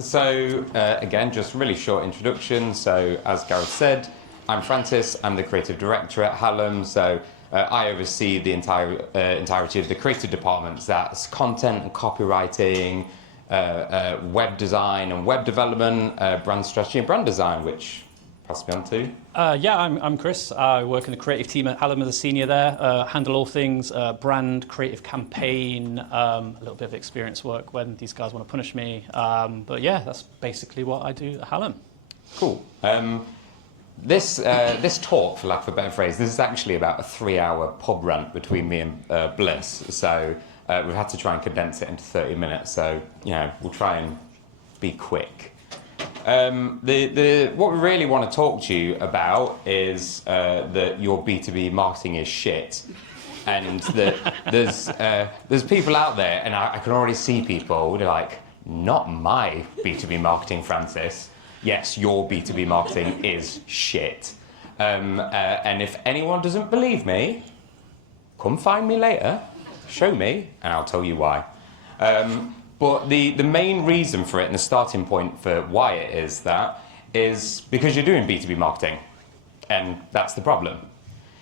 Again, just really short introduction. So as Gareth said, I'm Francis. I'm the creative director at Hallam. I oversee the entirety of the creative departments. That's content and copywriting, web design and web development, brand strategy and brand design, which pass me on to. I'm Chris. I work in the creative team at Hallam as a senior there. Handle all things brand, creative campaign, a little bit of experience work when these guys want to punish me. But yeah, that's basically what I do at Hallam. Cool. This talk, for lack of a better phrase, this is actually about a 3-hour pub rant between me and Bliss. So we've had to try and condense it into 30 minutes. So, we'll try and be quick. What we really want to talk to you about is that your B2B marketing is shit. And that there's people out there, and I can already see people, they're like, not my B2B marketing, Francis. Yes, your B2B marketing is shit. And if anyone doesn't believe me, come find me later, show me, and I'll tell you why. But the main reason for it and the starting point for why it is that is because you're doing B2B marketing. And that's the problem.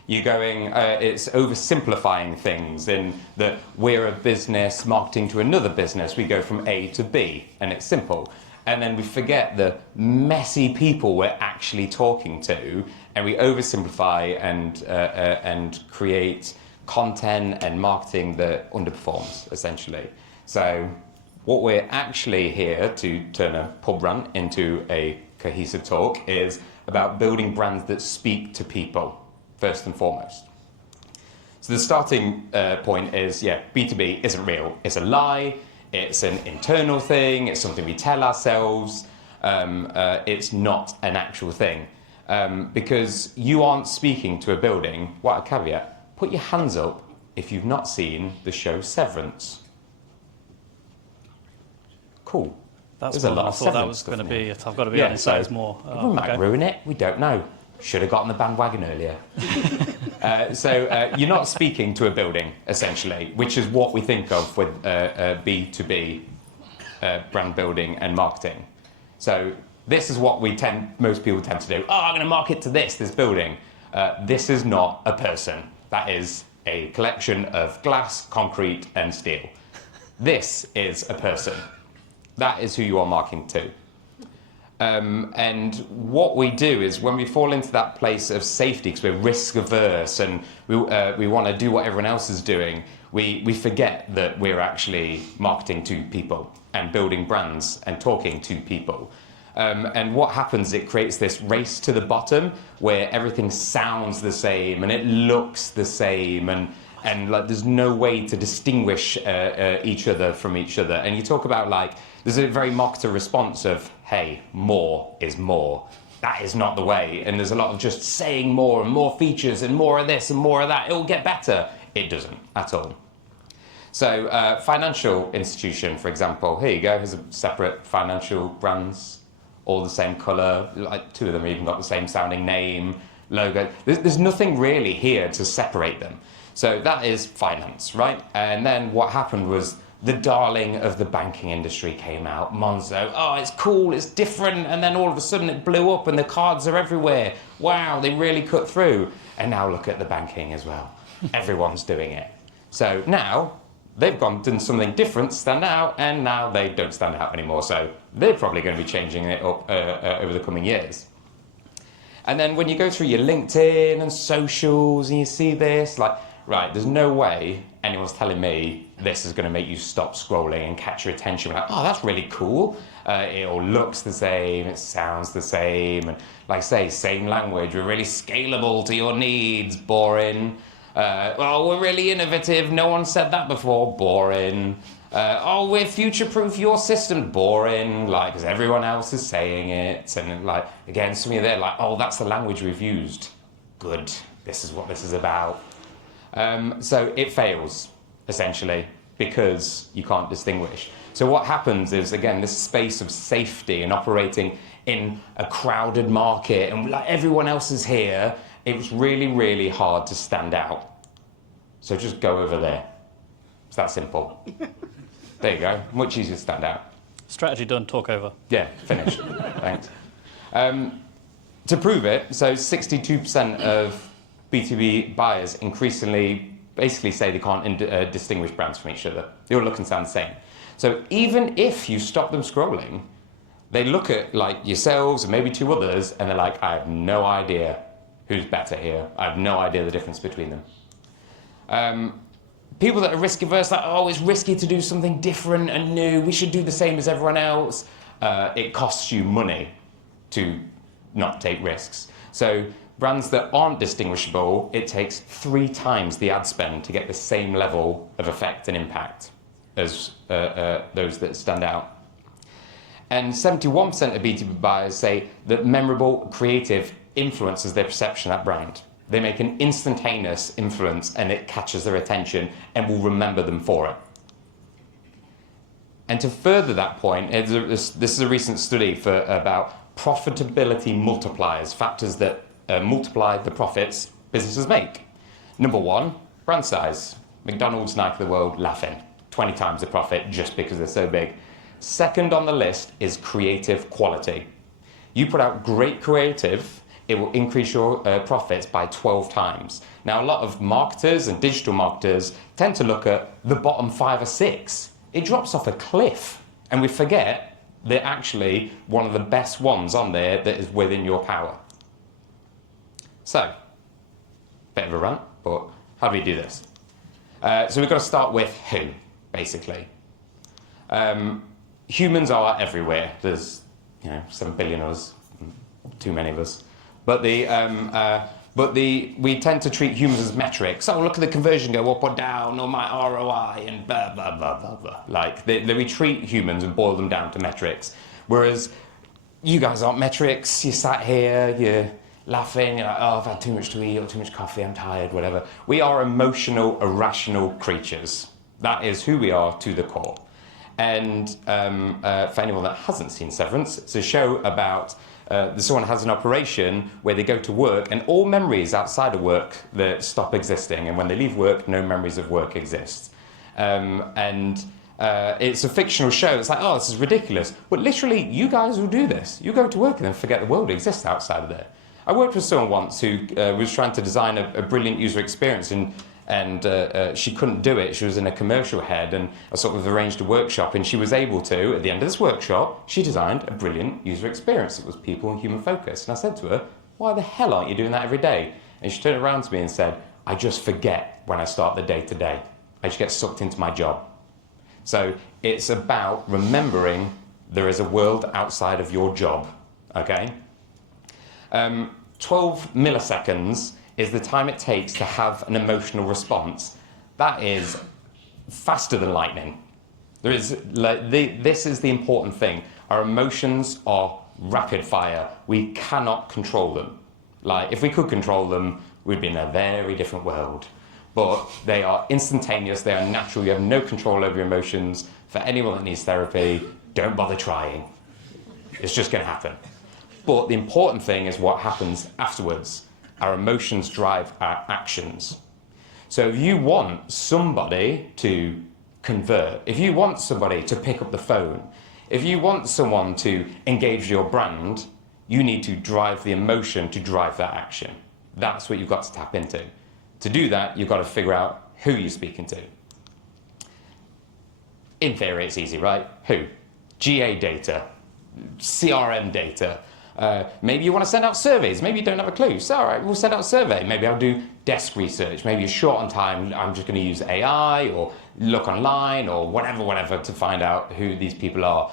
You're going, it's oversimplifying things in that we're a business marketing to another business. We go from A to B, and it's simple. And then we forget the messy people we're actually talking to, and we oversimplify and create content and marketing that underperforms, essentially. So what we're actually here to turn a pub rant into a cohesive talk is about building brands that speak to people, first and foremost. So the starting point is, B2B isn't real. It's a lie. It's an internal thing. It's something we tell ourselves. It's not an actual thing. Because you aren't speaking to a building. What a caveat. Put your hands up if you've not seen the show Severance. Cool. That's what I thought that was going to be. I've got to be honest, that is more. We might ruin it. We don't know. Should have got on the bandwagon earlier. You're not speaking to a building, essentially, which is what we think of with B2B brand building and marketing. So this is what most people tend to do. Oh, I'm going to market to this building. This is not a person. That is a collection of glass, concrete, and steel. This is a person. That is who you are marketing to. And what we do is when we fall into that place of safety, because we're risk averse and we want to do what everyone else is doing, we forget that we're actually marketing to people and building brands and talking to people. And what happens, it creates this race to the bottom where everything sounds the same and it looks the same and like there's no way to distinguish each other from each other. And you talk about there's a very marketer response of, hey, more is more. That is not the way. And there's a lot of just saying more and more features and more of this and more of that. It will get better. It doesn't at all. So financial institution, for example, here you go. Here's a separate financial brands, all the same colour. Like 2 of them even got the same sounding name, logo. There's nothing really here to separate them. So that is finance, right? And then what happened was the darling of the banking industry came out, Monzo. Oh, it's cool, it's different. And then all of a sudden it blew up and the cards are everywhere. Wow, they really cut through. And now look at the banking as well. Everyone's doing it. So now they've done something different, stand out, and now they don't stand out anymore. So they're probably going to be changing it up over the coming years. And then when you go through your LinkedIn and socials and you see this, right, there's no way anyone's telling me this is going to make you stop scrolling and catch your attention. Like, oh, that's really cool. It all looks the same, it sounds the same, and like I say, same language. We're really scalable to your needs. Boring. Well, we're really innovative. No one said that before. Boring. Oh, we're future-proof your system. Boring. Because everyone else is saying it. And again, some of you there oh, that's the language we've used. Good. This is what this is about. So it fails, essentially, because you can't distinguish. So what happens is, again, this space of safety and operating in a crowded market and everyone else is here, it's really, really hard to stand out. So just go over there. It's that simple. There you go. Much easier to stand out. Strategy done, talk over. Yeah, finished. Thanks. To prove it, so 62% of B2B buyers increasingly basically say they can't distinguish brands from each other. They all look and sound the same. So even if you stop them scrolling, they look at like yourselves and maybe two others and they're like, I have no idea who's better here. I have no idea the difference between them. People that are risk averse, like, oh, it's risky to do something different and new. We should do the same as everyone else. It costs you money to not take risks. So brands that aren't distinguishable, it takes 3 times the ad spend to get the same level of effect and impact as those that stand out. And 71% of B2B buyers say that memorable, creative influences their perception of that brand. They make an instantaneous influence and it catches their attention and will remember them for it. And to further that point, this is a recent study about profitability multipliers, factors that multiply the profits businesses make. Number 1, brand size. McDonald's, Nike, the world, laughing. 20 times the profit just because they're so big. Second on the list is creative quality. You put out great creative, it will increase your profits by 12 times. Now, a lot of marketers and digital marketers tend to look at the bottom 5 or 6. It drops off a cliff, and we forget they're actually one of the best ones on there that is within your power. So, bit of a rant, but how do we do this? So we've got to start with who, basically. Humans are everywhere. There's 7 billion of us, too many of us. But we tend to treat humans as metrics. Oh, look at the conversion go up or down, or my ROI, and blah, blah, blah, blah, blah. Like, we treat humans and boil them down to metrics. Whereas you guys aren't metrics. You sat here, you're laughing, you're like, oh, I've had too much to eat, or too much coffee, I'm tired, whatever. We are emotional, irrational creatures. That is who we are to the core. And for anyone that hasn't seen Severance, it's a show about someone has an operation where they go to work and all memories outside of work that stop existing, and when they leave work, no memories of work exist. It's a fictional show. It's like, oh, this is ridiculous. But literally, you guys will do this. You go to work and then forget the world exists outside of there. I worked with someone once who was trying to design a brilliant user experience, and she couldn't do it. She was in a commercial head, and I sort of arranged a workshop, and she was able to, at the end of this workshop, she designed a brilliant user experience. It was people and human focused. And I said to her, why the hell aren't you doing that every day? And she turned around to me and said, I just forget when I start the day to day. I just get sucked into my job. So it's about remembering there is a world outside of your job, okay? 12 milliseconds is the time it takes to have an emotional response. That is faster than lightning. This is the important thing. Our emotions are rapid fire. We cannot control them. Like, if we could control them, we'd be in a very different world. But they are instantaneous, they are natural, you have no control over your emotions. For anyone that needs therapy, don't bother trying. It's just gonna happen. But the important thing is what happens afterwards. Our emotions drive our actions. So if you want somebody to convert, if you want somebody to pick up the phone, if you want someone to engage your brand, you need to drive the emotion to drive that action. That's what you've got to tap into. To do that, you've got to figure out who you're speaking to. In theory, it's easy, right? Who? GA data, CRM data. Maybe you want to send out surveys. Maybe you don't have a clue. So, all right, we'll send out a survey. Maybe I'll do desk research. Maybe you're short on time. I'm just going to use AI or look online or whatever to find out who these people are.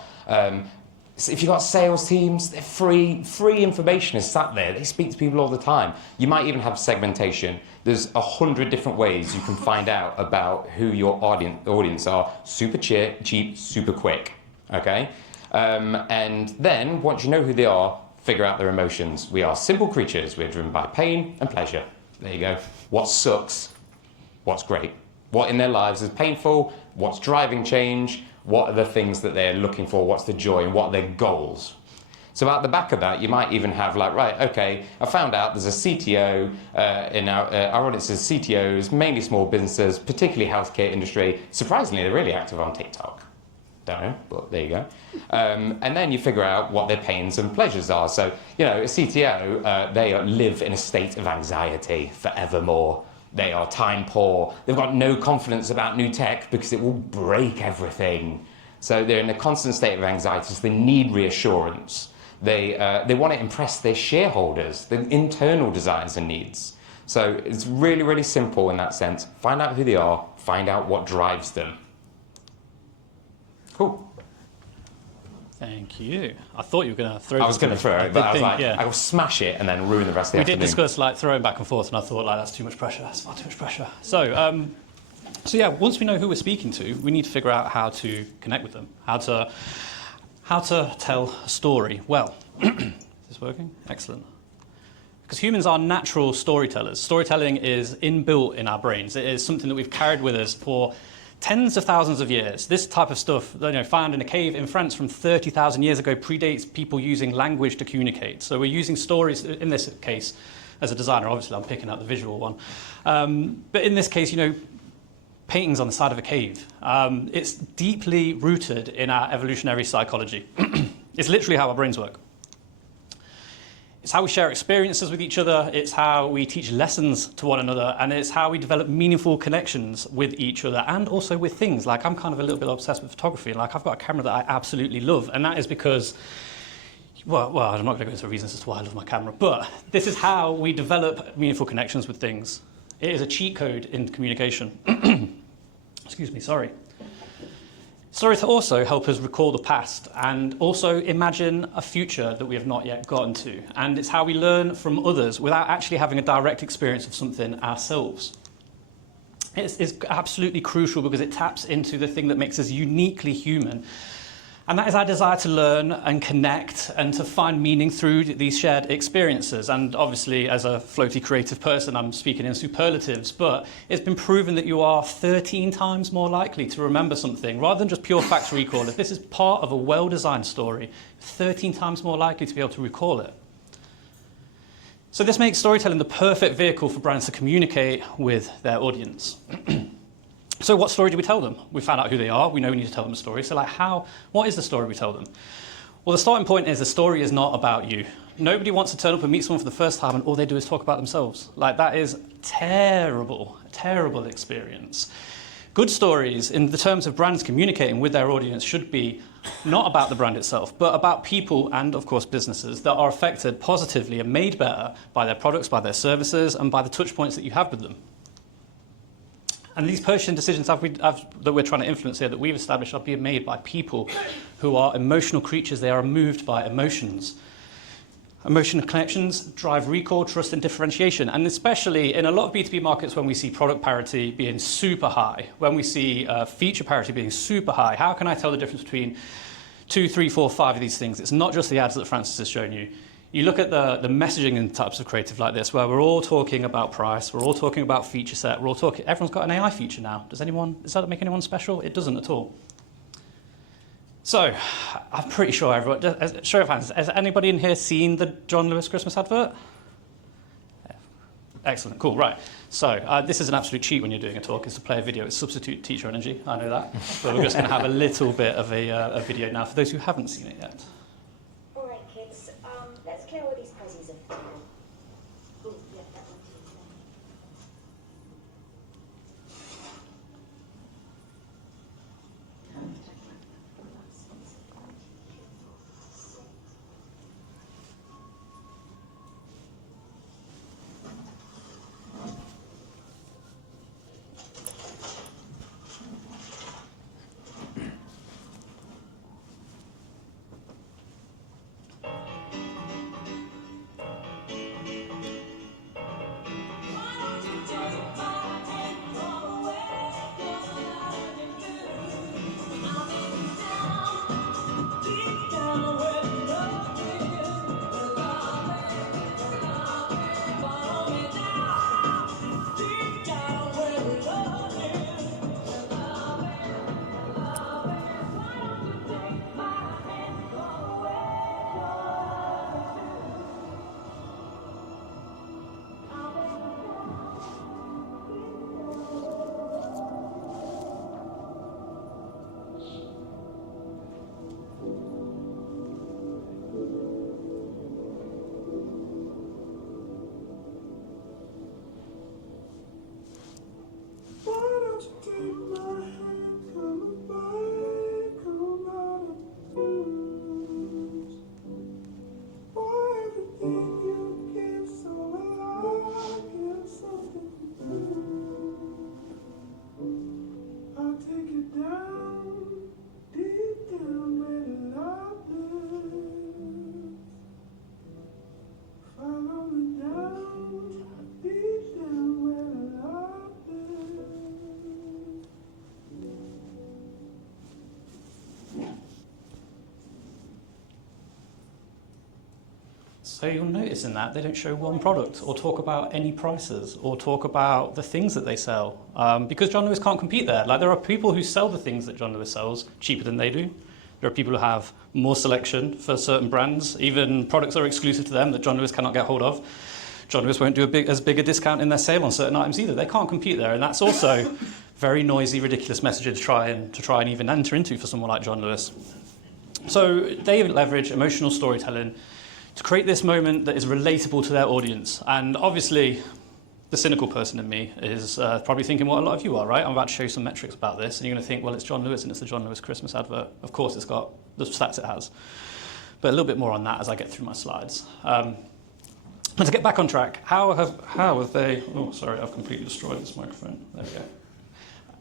So if you've got sales teams, they're free. Free information is sat there. They speak to people all the time. You might even have segmentation. There's 100 different ways you can find out about who your audience are. Super cheap, super quick. Okay? And then, once you know who they are, figure out their emotions. We are simple creatures. We're driven by pain and pleasure. There you go. What sucks? What's great? What in their lives is painful? What's driving change? What are the things that they're looking for? What's the joy? And what are their goals? So at the back of that, you might even have like, right, okay, I found out there's a CTO in our audience is CTOs, mainly small businesses, particularly healthcare industry. Surprisingly, they're really active on TikTok. Don't know, but there you go. And then you figure out what their pains and pleasures are. So, you know, a CTO, they live in a state of anxiety forevermore. They are time poor. They've got no confidence about new tech because it will break everything. So they're in a constant state of anxiety. So they need reassurance. They want to impress their shareholders, the internal desires and needs. So it's really, really simple in that sense. Find out who they are. Find out what drives them. Cool. Thank you. I thought you were going to throw. I was going to throw it, but I was like, yeah. I will smash it and then ruin the rest of the afternoon. We did discuss like throwing back and forth, and I thought like that's too much pressure. That's far too much pressure. So yeah, once we know who we're speaking to, we need to figure out how to connect with them, how to tell a story well. Is this working? Excellent. Because humans are natural storytellers. Storytelling is inbuilt in our brains. It is something that we've carried with us for tens of thousands of years. This type of stuff, you know, found in a cave in France from 30,000 years ago, predates people using language to communicate. So we're using stories, in this case, as a designer, obviously I'm picking out the visual one. But in this case, you know, paintings on the side of a cave. It's deeply rooted in our evolutionary psychology. It's literally how our brains work. It's how we share experiences with each other, it's how we teach lessons to one another, and it's how we develop meaningful connections with each other and also with things. Like, I'm kind of a little bit obsessed with photography, and like I've got a camera that I absolutely love, and that is because, well, I'm not going to go into reasons as to why I love my camera, but this is how we develop meaningful connections with things. It is a cheat code in communication. Excuse me, sorry. Stories also help us recall the past and also imagine a future that we have not yet gotten to. And it's how we learn from others without actually having a direct experience of something ourselves. It's absolutely crucial because it taps into the thing that makes us uniquely human. And that is our desire to learn and connect and to find meaning through these shared experiences. And obviously, as a floaty creative person, I'm speaking in superlatives, but it's been proven that you are 13 times more likely to remember something rather than just pure fact recall. If this is part of a well-designed story, 13 times more likely to be able to recall it. So this makes storytelling the perfect vehicle for brands to communicate with their audience. So what story do we tell them? We found out who they are. We know we need to tell them a story. So like what is the story we tell them? Well, the starting point is the story is not about you. Nobody wants to turn up and meet someone for the first time and all they do is talk about themselves. Like, that is terrible, terrible experience. Good stories, in the terms of brands communicating with their audience, should be not about the brand itself, but about people and, of course, businesses that are affected positively and made better by their products, by their services, and by the touch points that you have with them. And these purchasing decisions that we're trying to influence here, that we've established, are being made by people who are emotional creatures. They are moved by emotions. Emotional connections drive recall, trust, and differentiation. And especially in a lot of B2B markets, when we see product parity being super high, when we see feature parity being super high, how can I tell the difference between 2, 3, 4, 5 of these things? It's not just the ads that Francis has shown you. You look at the messaging in types of creative like this, where we're all talking about price, we're all talking about feature set, everyone's got an AI feature now. Does that make anyone special? It doesn't at all. So, I'm pretty sure everyone, show of hands, has anybody in here seen the John Lewis Christmas advert? Excellent, cool, right. So, this is an absolute cheat when you're doing a talk, is to play a video. It's substitute teacher energy, I know that. But we're just going to have a little bit of a video now for those who haven't seen it yet. All right, kids, let's clear all these prezzies of people. Oh, yeah, that one too. So you'll notice in that they don't show one product or talk about any prices or talk about the things that they sell, because John Lewis can't compete there. Like, there are people who sell the things that John Lewis sells cheaper than they do. There are people who have more selection for certain brands, even products that are exclusive to them that John Lewis cannot get hold of. John Lewis won't do as big a discount in their sale on certain items either. They can't compete there, and that's also very noisy, ridiculous messaging to try and even enter into for someone like John Lewis. So they leverage emotional storytelling to create this moment that is relatable to their audience. And obviously, the cynical person in me is probably thinking what a lot of you are, right? I'm about to show you some metrics about this, and you're going to think, well, it's John Lewis and it's the John Lewis Christmas advert. Of course, it's got the stats it has. But a little bit more on that as I get through my slides. And to get back on track, how have they... Oh, sorry, I've completely destroyed this microphone. There we go.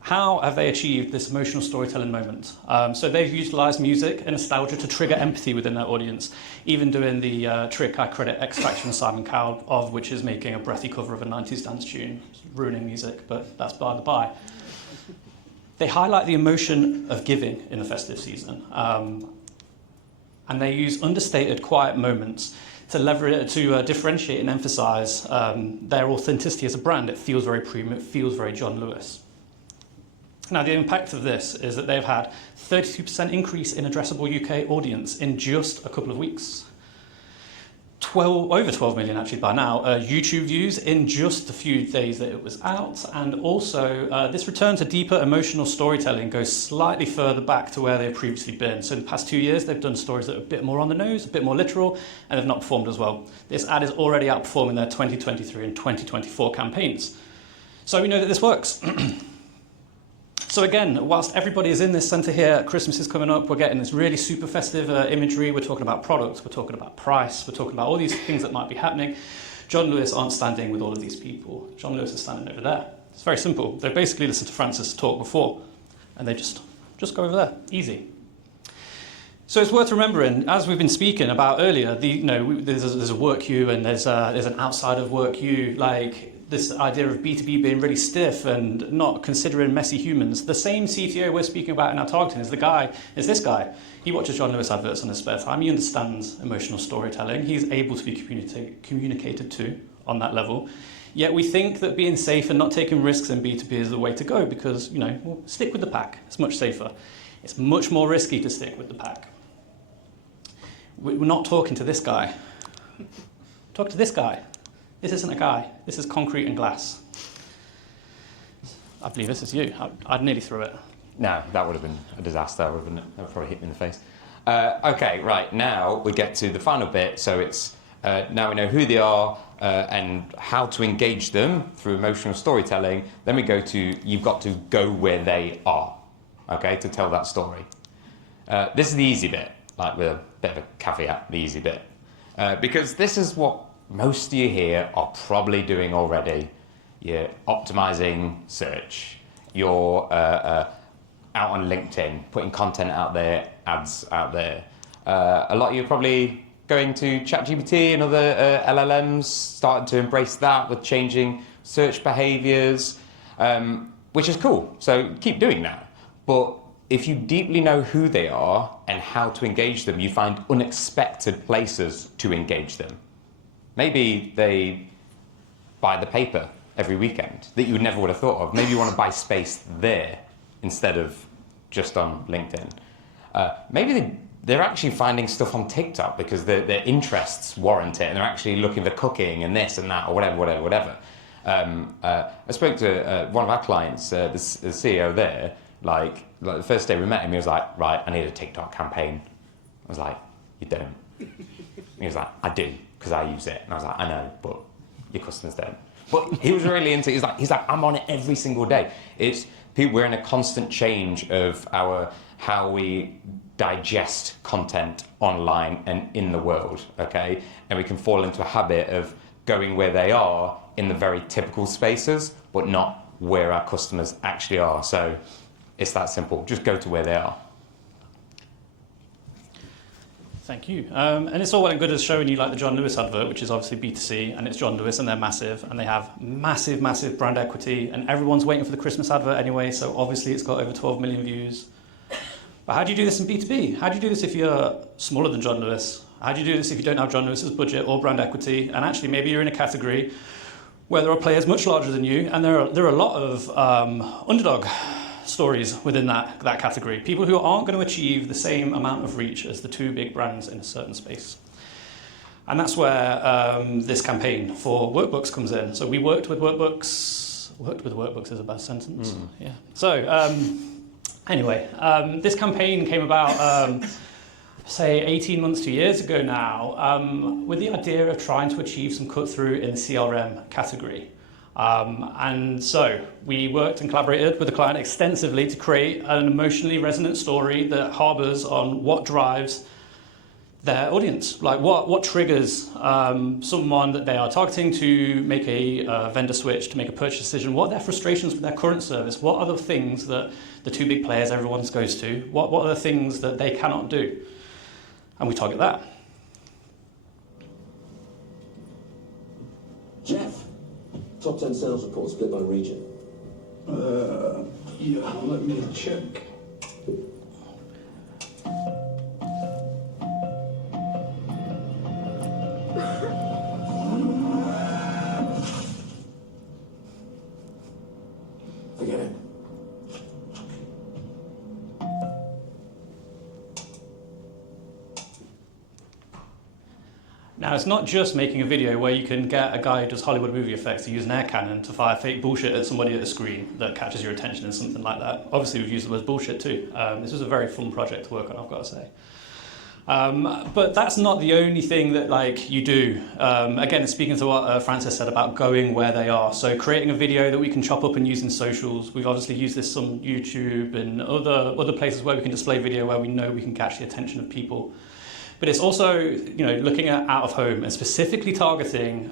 How have they achieved this emotional storytelling moment? So they've utilised music and nostalgia to trigger empathy within their audience, even doing the trick I credit X Factor and Simon Cowell of, which is making a breathy cover of a 90s dance tune, ruining music, but that's by the by. They highlight the emotion of giving in the festive season, and they use understated, quiet moments to differentiate and emphasise their authenticity as a brand. It feels very premium, it feels very John Lewis. Now, the impact of this is that they've had 32% increase in addressable UK audience in just a couple of weeks. Over 12 million actually by now, YouTube views in just a few days that it was out. And also, this return to deeper emotional storytelling goes slightly further back to where they've previously been. So in the past 2 years, they've done stories that are a bit more on the nose, a bit more literal, and they've not performed as well. This ad is already outperforming their 2023 and 2024 campaigns. So we know that this works. So again, whilst everybody is in this centre here, Christmas is coming up, we're getting this really super festive imagery, we're talking about products, we're talking about price, we're talking about all these things that might be happening. John Lewis aren't standing with all of these people. John Lewis is standing over there. It's very simple. They basically listened to Francis talk before, and they just go over there. Easy. So it's worth remembering, as we've been speaking about earlier, there's a work you and there's an outside of work you, like this idea of B2B being really stiff and not considering messy humans. The same CTO we're speaking about in our targeting is this guy. He watches John Lewis adverts in his spare time. He understands emotional storytelling. He's able to be communicated to on that level. Yet we think that being safe and not taking risks in B2B is the way to go because, we'll stick with the pack. It's much safer. It's much more risky to stick with the pack. We're not talking to this guy. Talk to this guy. This isn't a guy. This is concrete and glass. I believe this is you. I'd nearly threw it. No, that would have been a disaster. That would probably hit me in the face. Okay, right. Now we get to the final bit. So it's now we know who they are and how to engage them through emotional storytelling. Then we go to you've got to go where they are, okay, to tell that story. This is the easy bit, like with a bit of a caveat, the easy bit. Because this is what most of you here are probably doing already. You're optimizing search. You're out on LinkedIn, putting content out there, ads out there. A lot of you are probably going to ChatGPT and other LLMs, starting to embrace that with changing search behaviors, which is cool. So keep doing that. But if you deeply know who they are and how to engage them, you find unexpected places to engage them. Maybe they buy the paper every weekend that you never would have thought of. Maybe you want to buy space there instead of just on LinkedIn. Maybe they're actually finding stuff on TikTok because their interests warrant it and they're actually looking for cooking and this and that or whatever. I spoke to one of our clients, the CEO there, like the first day we met him, he was like, right, I need a TikTok campaign. I was like, you don't. He was like, I do, because I use it. And I was like, I know, but your customers don't. But he was really into it. He's like, I'm on it every single day. We're in a constant change of how we digest content online and in the world, okay? And we can fall into a habit of going where they are in the very typical spaces, but not where our customers actually are. So it's that simple. Just go to where they are. Thank you. And it's all well and good as showing you like the John Lewis advert, which is obviously B2C, and it's John Lewis and they're massive, and they have massive, massive brand equity, and everyone's waiting for the Christmas advert anyway, so obviously it's got over 12 million views. But how do you do this in B2B? How do you do this if you're smaller than John Lewis How do you do this if you don't have John Lewis's budget or brand equity? And actually, maybe you're in a category where there are players much larger than you, and there are a lot of underdog stories within that category. People who aren't going to achieve the same amount of reach as the two big brands in a certain space. And that's where this campaign for workbooks comes in. So we worked with workbooks. Worked with workbooks is a bad sentence. Yeah. So anyway, this campaign came about, say, 18 months, 2 years ago now, with the idea of trying to achieve some cut through in the CRM category. And so we worked and collaborated with the client extensively to create an emotionally resonant story that harbors on what drives their audience, like what triggers someone that they are targeting to make a vendor switch, to make a purchase decision, what are their frustrations with their current service, what are the things that the two big players everyone goes to, what are the things that they cannot do, and we target that. Jeff, top 10 sales reports split by region. Yeah, let me check. Forget it. Now, it's not just making a video where you can get a guy who does Hollywood movie effects to use an air cannon to fire fake bullshit at somebody at a screen that catches your attention and something like that. Obviously, we've used the word bullshit too. This was a very fun project to work on, I've got to say. But that's not the only thing that you do. Again, speaking to what Francis said about going where they are. So creating a video that we can chop up and use in socials. We've obviously used this on YouTube and other places where we can display video where we know we can catch the attention of people. But it's also, looking at out of home and specifically targeting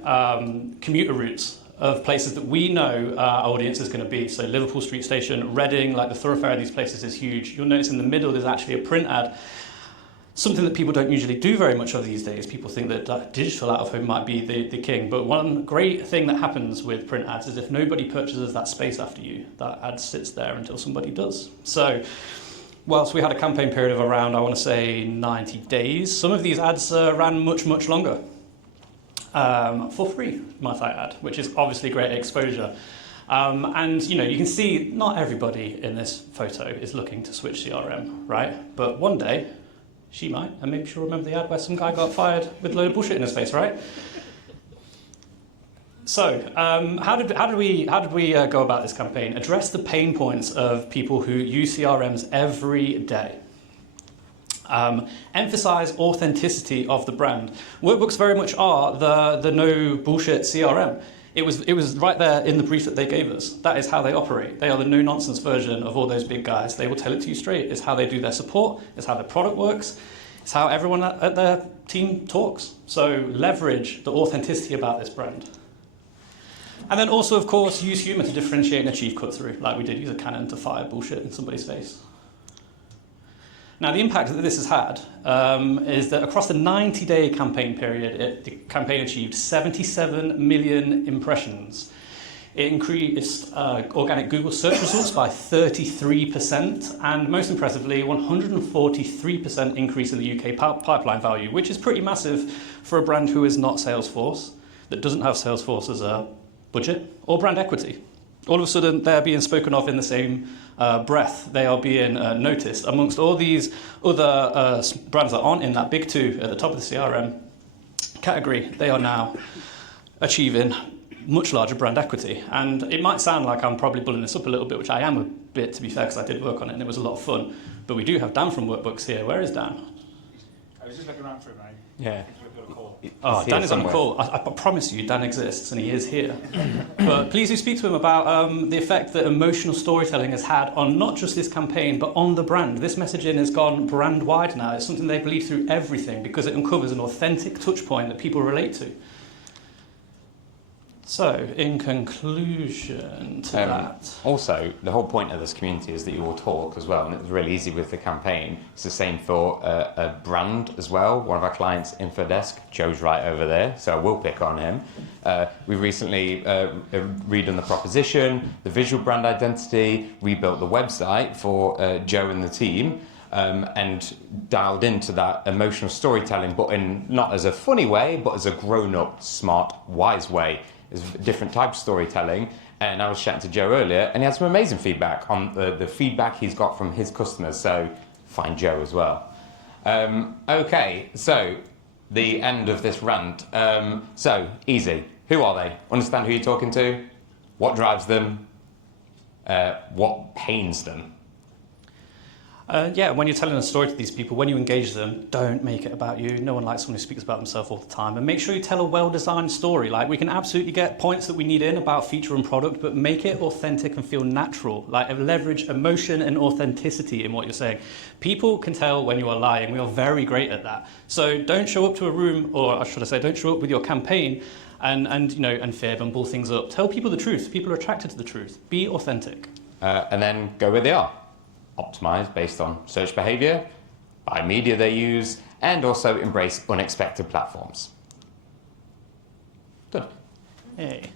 commuter routes of places that we know our audience is going to be. So Liverpool Street Station, Reading, the thoroughfare of these places is huge. You'll notice in the middle there's actually a print ad. Something that people don't usually do very much of these days. People think that digital out of home might be the king. But one great thing that happens with print ads is if nobody purchases that space after you, that ad sits there until somebody does. So whilst we had a campaign period of around, I want to say 90 days, some of these ads ran much, much longer. For free, might I add, which is obviously great exposure. And you can see not everybody in this photo is looking to switch CRM, right? But one day, she might, and maybe she'll remember the ad where some guy got fired with a load of bullshit in his face, right? So, how did we go about this campaign? Address the pain points of people who use CRMs every day. Emphasize authenticity of the brand. Workbooks very much are the no bullshit CRM. It was right there in the brief that they gave us. That is how they operate. They are the no-nonsense version of all those big guys. They will tell it to you straight. It's how they do their support. It's how their product works. It's how everyone at their team talks. So leverage the authenticity about this brand. And then also, of course, use humour to differentiate and achieve cut-through, like we did use a cannon to fire bullshit in somebody's face. Now, the impact that this has had is that across the 90-day campaign period, the campaign achieved 77 million impressions. It increased organic Google search results by 33%, and most impressively, 143% increase in the UK pipeline value, which is pretty massive for a brand who is not Salesforce, that doesn't have Salesforce as a budget or brand equity. All of a sudden, they're being spoken of in the same breath. They are being noticed amongst all these other brands that aren't in that big two at the top of the CRM category. They are now achieving much larger brand equity. And it might sound like I'm probably bullying this up a little bit, which I am a bit, to be fair, because I did work on it and it was a lot of fun. But we do have Dan from Workbooks here. Where is Dan? I was just looking around for him, mate. Yeah. Oh, Dan is on the call. I promise you, Dan exists and he is here. But please do speak to him about the effect that emotional storytelling has had on not just this campaign, but on the brand. This messaging has gone brand wide now. It's something they believe through everything because it uncovers an authentic touch point that people relate to. So, in conclusion to that... Also, the whole point of this community is that you all talk as well, and it's really easy with the campaign. It's the same for a brand as well. One of our clients, Infodesk, Joe's right over there, so I will pick on him. We recently redone the proposition, the visual brand identity, rebuilt the website for Joe and the team. and dialed into that emotional storytelling, but in not as a funny way, but as a grown-up, smart, wise way. There's different types of storytelling. And I was chatting to Joe earlier, and he had some amazing feedback on the feedback he's got from his customers. So find Joe as well. Okay, so the end of this rant. So easy. Who are they? Understand who you're talking to? What drives them? What pains them? Yeah, when you're telling a story to these people, when you engage them, don't make it about you. No one likes someone who speaks about themselves all the time. And make sure you tell a well-designed story. Like, we can absolutely get points that we need in about feature and product, but make it authentic and feel natural. Like, leverage emotion and authenticity in what you're saying. People can tell when you are lying. We are very great at that. So don't show up to a room, or should I say, don't show up with your campaign and fib and bull things up. Tell people the truth. People are attracted to the truth. Be authentic. And then go where they are. Optimize based on search behavior, buy media they use, and also embrace unexpected platforms. Good. Hey.